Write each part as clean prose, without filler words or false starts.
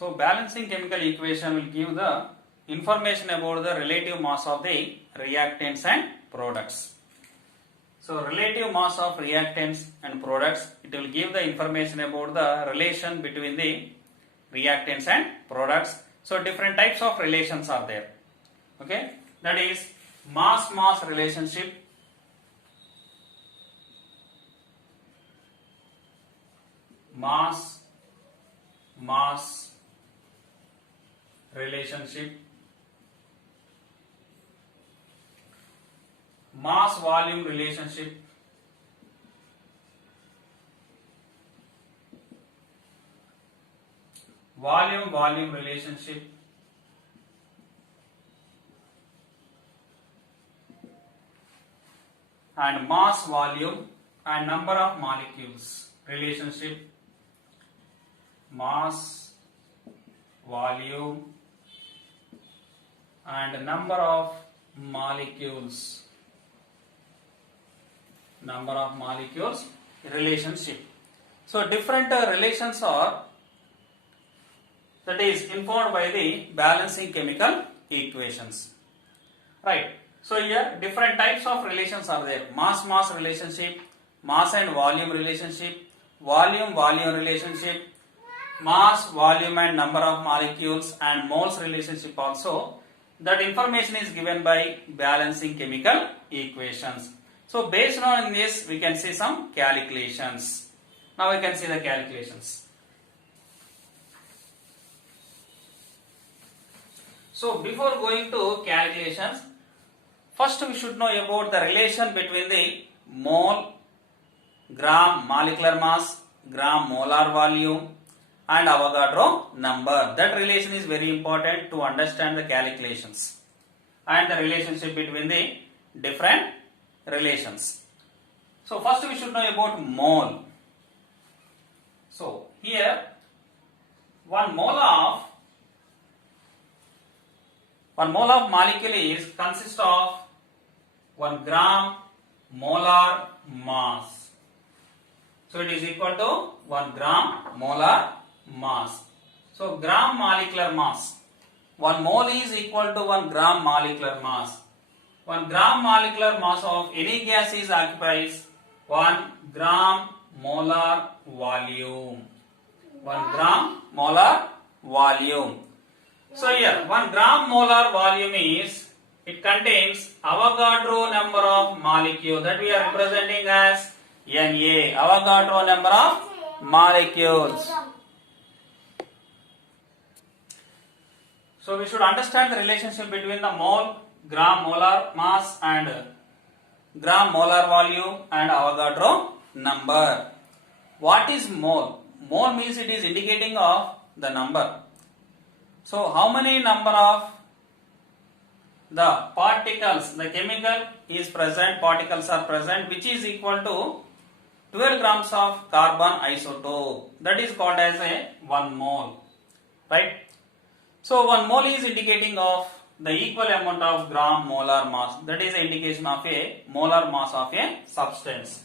So balancing chemical equation will give the information about the relative mass of the reactants and products. So relative mass of reactants and products, it will give the information about the relation between the reactants and products. So different types of relations are there. Okay, that is mass-mass relationship, mass relationship, mass volume relationship, volume relationship, and mass volume and number of molecules relationship, mass volume and number of molecules relationship. So different relations are that is informed by the balancing chemical equations, right? So here different types of relations are there: mass relationship, mass and volume relationship, volume relationship, mass volume and number of molecules, and moles relationship also. That information is given by balancing chemical equations. So based on this we can see some calculations. Now we can see the calculations. So before going to calculations, first we should know about the relation between the mole, gram molecular mass, gram molar volume and Avogadro number. That relation is very important to understand the calculations and the relationship between the different relations. So first we should know about mole. So here 1 mole of molecule is consists of 1 gram molar mass. So it is equal to 1 gram molar mass. So gram molecular mass, 1 mole is equal to 1 gram molecular mass. 1 gram molecular mass of any gas is occupies 1 gram molar volume. 1 gram molar volume. So here 1 gram molar volume is, it contains Avogadro number of molecule that we are representing as Na, Avogadro number of molecules. So we should understand the relationship between the mole, gram molar mass and gram molar volume and Avogadro number. What is mole? Mole means it is indicating of the number. So how many number of the particles, the chemical is present, particles are present, which is equal to 12 grams of carbon isotope. That is called as a 1 mole, right? So 1 mole is indicating of the equal amount of gram molar mass. That is an indication of a molar mass of a substance.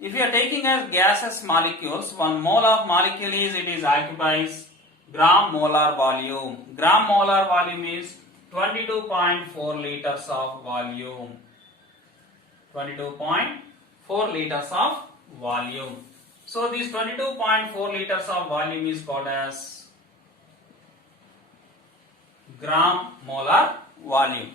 If you are taking as gaseous molecules, 1 mole of molecule is, it is occupies gram molar volume. Gram molar volume is 22.4 liters of volume. 22.4 liters of volume. So this 22.4 liters of volume is called as gram molar volume.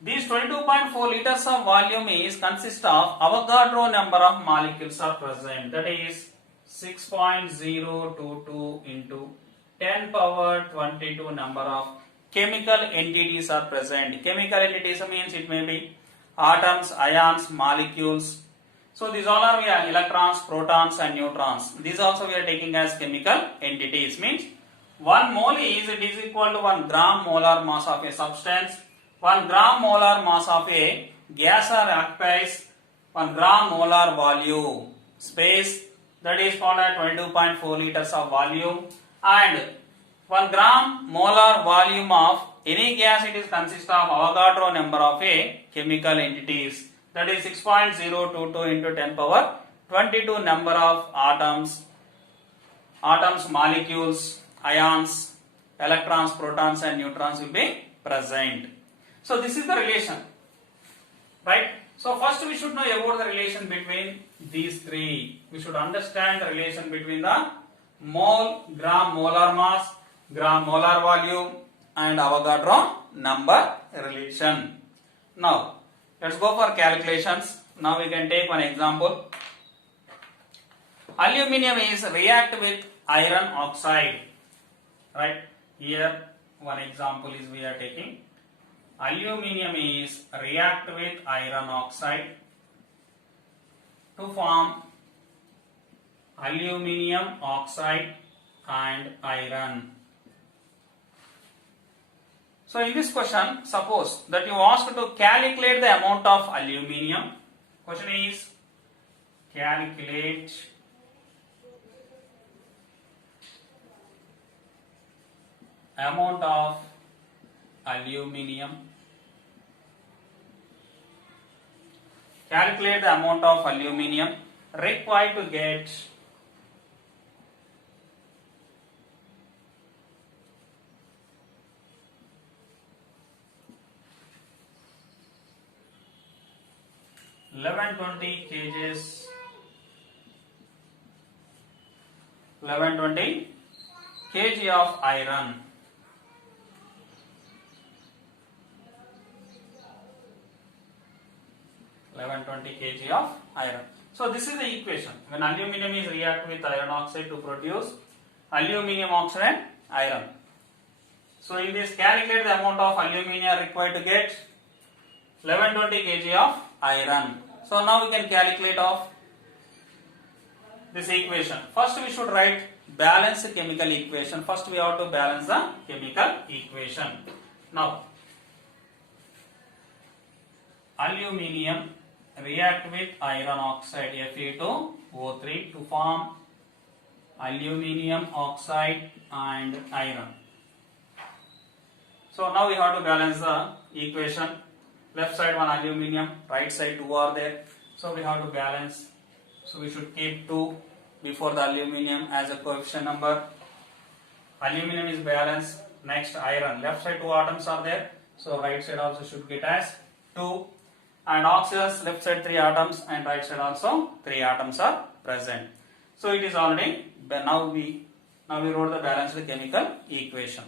These 22.4 liters of volume is consist of Avogadro number of molecules are present. That is 6.022 into 10 power 22 number of chemical entities are present. Chemical entities means it may be atoms, ions, molecules. So these all are electrons, protons and neutrons. These also we are taking as chemical entities. Means 1 mole is, it is equal to 1 gram molar mass of a substance. 1 gram molar mass of a gas or occupies 1 gram molar volume space, that is called as 22.4 liters of volume, and 1 gram molar volume of any gas, it is consist of Avogadro number of a chemical entities, that is 6.022 into 10 power 22 number of atoms, atoms, molecules, ions, electrons, protons and neutrons will be present. So this is the relation, right? So first we should know about the relation between these three. We should understand the relation between the mole, gram, molar mass, gram, molar volume and Avogadro number relation. Now let's go for calculations. Now we can take one example. Aluminium is react with iron oxide, right? Here one example is we are taking. Aluminium is react with iron oxide to form aluminium oxide and iron. So in this question, suppose that you asked to calculate the amount of aluminium. Question is calculate amount of aluminium. Calculate the amount of aluminium required to get kgs 1120 kg of iron. Kg of iron. So this is the equation. When aluminium is react with iron oxide to produce aluminium oxide and iron. So in this calculate the amount of aluminium required to get 1120 kg of iron. So now we can calculate of this equation. First we should write balanced chemical equation. First we have to balance the chemical equation. Now aluminium react with iron oxide Fe2O3 to form aluminium oxide and iron. So now we have to balance the equation. Left side one aluminium, right side 2 are there. So we have to balance. So we should keep 2 before the aluminium as a coefficient number. Aluminium is balanced. Next iron. Left side 2 atoms are there. So right side also should get as 2. And oxygens, left side 3 atoms and right side also 3 atoms are present. So it is already, now we wrote the balanced chemical equation.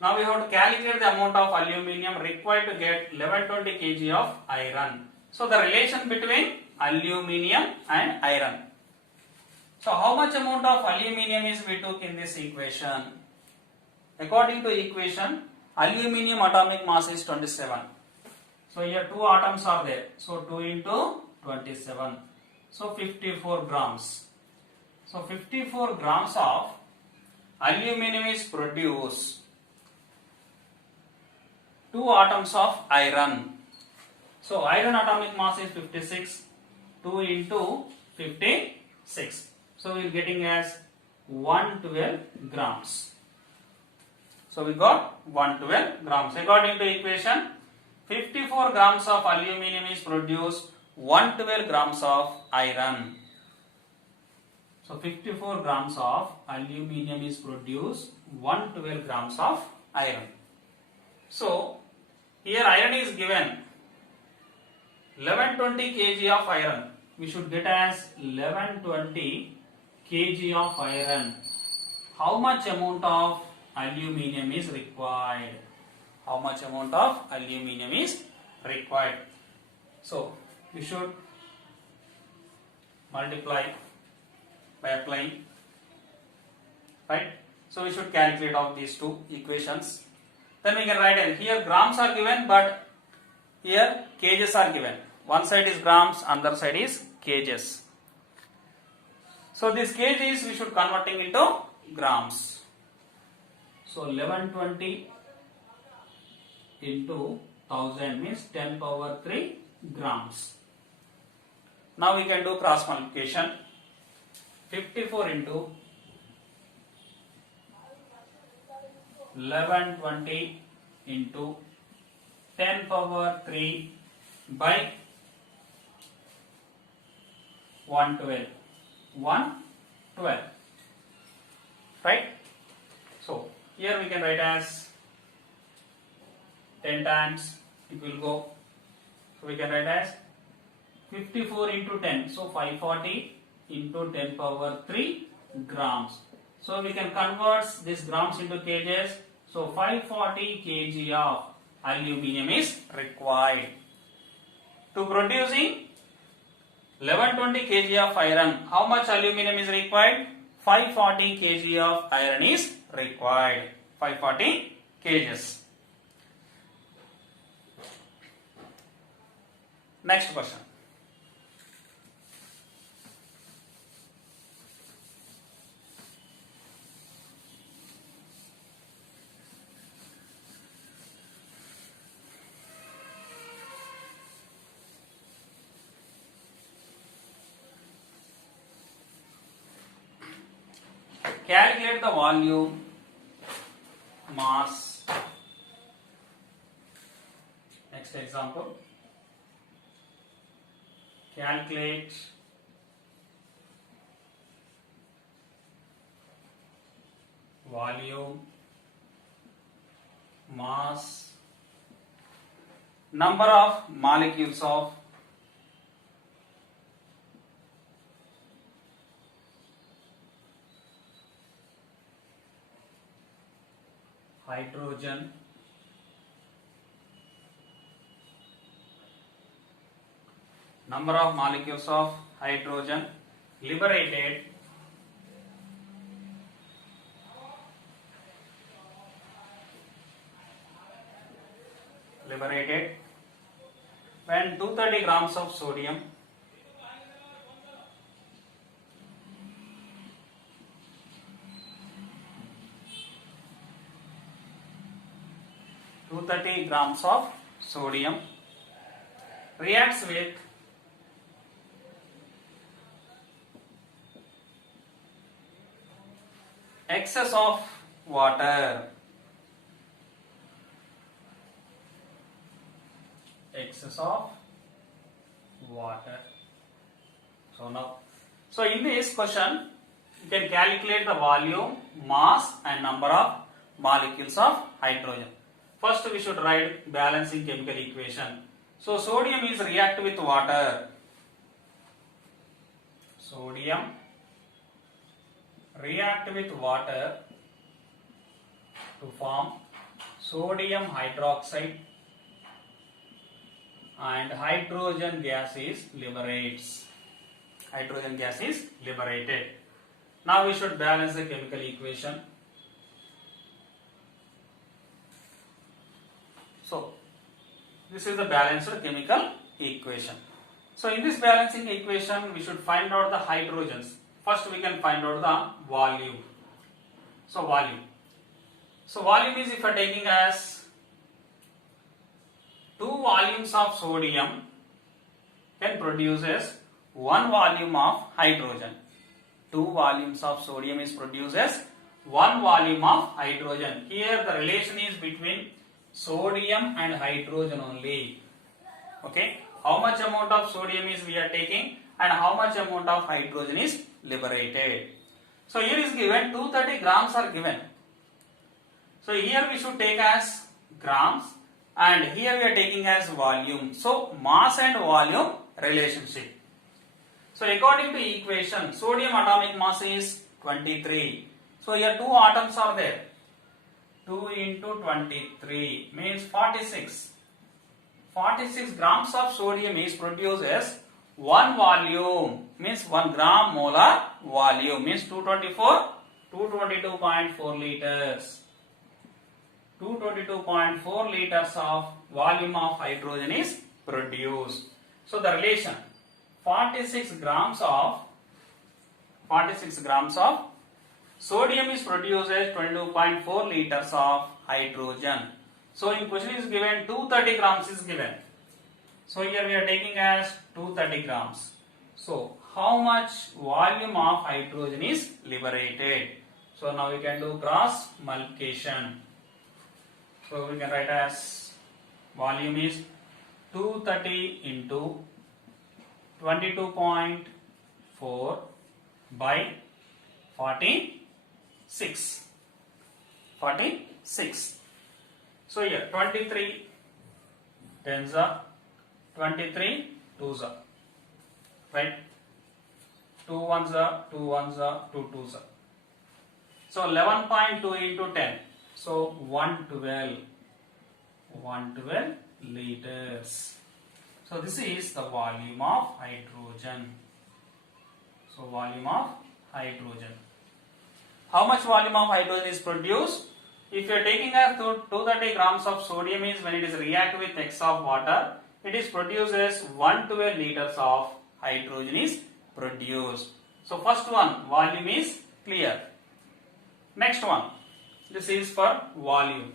Now we have to calculate the amount of aluminium required to get 1120 kg of iron. So the relation between aluminium and iron. So how much amount of aluminium is we took in this equation? According to equation, aluminium atomic mass is 27. So here 2 atoms are there. So 2 into 27. So 54 grams. So 54 grams of aluminium is produced. 2 atoms of iron. So iron atomic mass is 56. 2 into 56. So we are getting as 112 grams. So we got 112 grams. According to equation, 54 grams of aluminium is produced, 112 grams of iron. So 54 grams of aluminium is produced, 112 grams of iron. So here iron is given 1120 kg of iron. We should get as 1120 kg of iron. How much amount of aluminium is required? How much amount of aluminium is required? So we should multiply by applying, right? So we should calculate out these two equations. Then we can write it. Here grams are given, but here kgs are given. One side is grams, another side is kgs. So this kgs we should converting into grams. So 1120 into 1000 means 10 power 3 grams. Now we can do cross multiplication. 54 into 1120 into 10 power 3 by 112. right? So here we can write as 10 times it will go. So we can write as 54 into 10. So 540 into 10 power 3 grams. So we can convert this grams into kgs. So 540 kg of aluminium is required. To producing 1120 kg of iron, how much aluminium is required? 540 kg of iron is required. 540 kgs. Next question. Calculate the volume, mass. Next example. Calculate volume, mass, number of molecules of hydrogen, number of molecules of hydrogen liberated when 230 grams of sodium reacts with excess of water. So in this question, you can calculate the volume, mass and number of molecules of hydrogen. First we should write balancing chemical equation. So sodium is react with water. Sodium react with water to form sodium hydroxide and hydrogen gas is liberates. Hydrogen gas is liberated. Now we should balance the chemical equation. So this is the balanced chemical equation. So in this balancing equation we should find out the hydrogens. First we can find out the volume. So volume is, if you are taking as 2 volumes of sodium can produces 1 volume of hydrogen. 2 volumes of sodium is produces 1 volume of hydrogen. Here the relation is between sodium and hydrogen only. Okay, how much amount of sodium is we are taking and how much amount of hydrogen is liberated. So here is given 230 grams are given. So here we should take as grams and here we are taking as volume. So mass and volume relationship. So according to equation, sodium atomic mass is 23. So here 2 atoms are there. 2 into 23 means 46. 46 grams of sodium is produced as 1 volume, means 1 gram molar volume, means 222.4 liters. 222.4 liters of volume of hydrogen is produced. So the relation 46 grams of sodium is produced as 22.4 liters of hydrogen. So in question is given 230 grams is given. So here we are taking as 230 grams. So how much volume of hydrogen is liberated? So now we can do cross multiplication. So we can write as volume is 230 into 22.4 by 46. 46. 46. So here 23 tens are 23 twos are, right? 2 ones are 2 ones are 2 twos are. So 11.2 into 10. So 112 liters. So this is the volume of hydrogen. So volume of hydrogen. How much volume of hydrogen is produced? If you are taking as 230 grams of sodium is when it is react with X of water, it is produced as 112 liters of hydrogen is produced. So first one, volume is clear. Next one, this is for volume.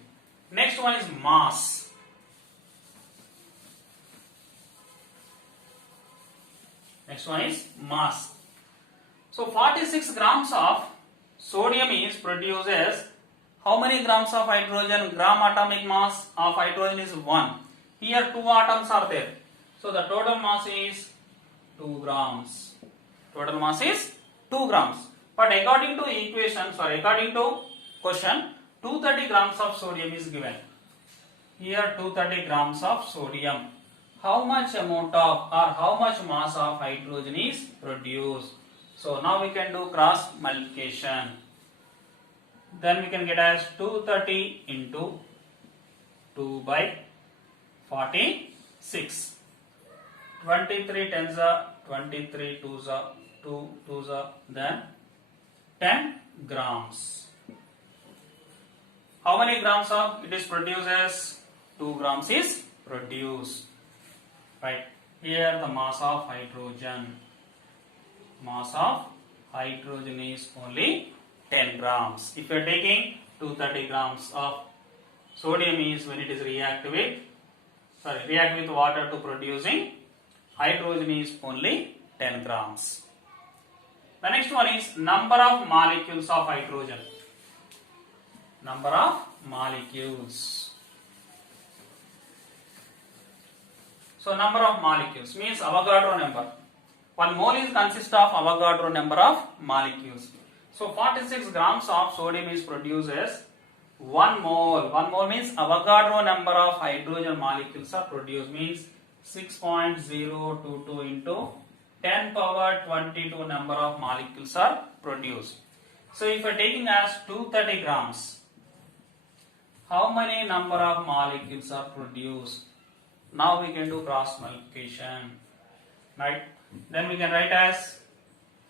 Next one is mass. Next one is mass. So 46 grams of sodium is produced as how many grams of hydrogen? Gram atomic mass of hydrogen is 1. Here 2 atoms are there. So the total mass is 2 grams. Total mass is 2 grams. But according to according to question, 230 grams of sodium is given. Here 230 grams of sodium. How much amount of or how much mass of hydrogen is produced? So now we can do cross multiplication. Then we can get as 230 into 2 by 46. 23 tens are 23 twos are 2 twos are, then 10 grams. How many grams of it is produced as 2 grams is produced. Right. Here the mass of hydrogen. Mass of hydrogen is only 10 grams. If you are taking 230 grams of sodium is when it is react with water to producing hydrogen is only 10 grams. The next one is number of molecules of hydrogen. Number of molecules. So number of molecules means Avogadro number. 1 mole is consist of Avogadro number of molecules. So 46 grams of sodium is produced as 1 mole. 1 mole means Avogadro number of hydrogen molecules are produced, means 6.022 into 10 power 22 number of molecules are produced. So if you are taking as 230 grams, how many number of molecules are produced? Now we can do cross multiplication, right? Then we can write as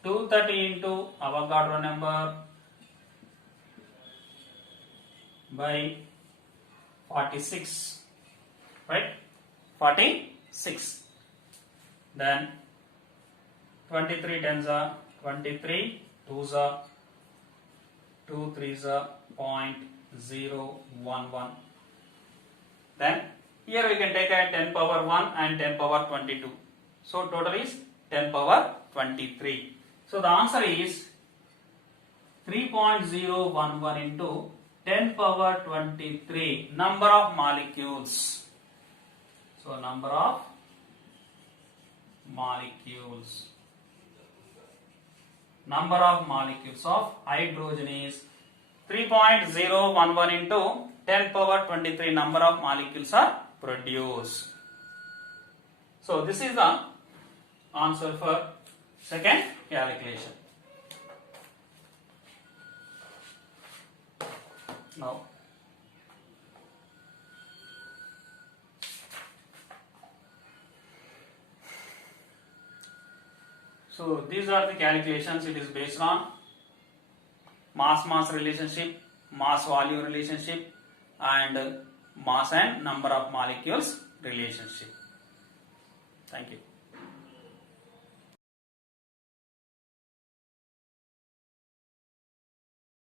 230 into Avogadro number by 46, right? 46. Then 23 tens are 23, 2s are 2, 3s are 0.011. Then here we can take a 10 power 1 and 10 power 22. So total is 10 power 23. So the answer is 3.011 into 10 power 23 number of molecules. So number of molecules. Number of molecules of hydrogen is 3.011 into 10 power 23 number of molecules are produced. So this is the answer for second calculation. Now so these are the calculations. It is based on mass relationship, mass volume relationship, and mass and number of molecules relationship. Thank you.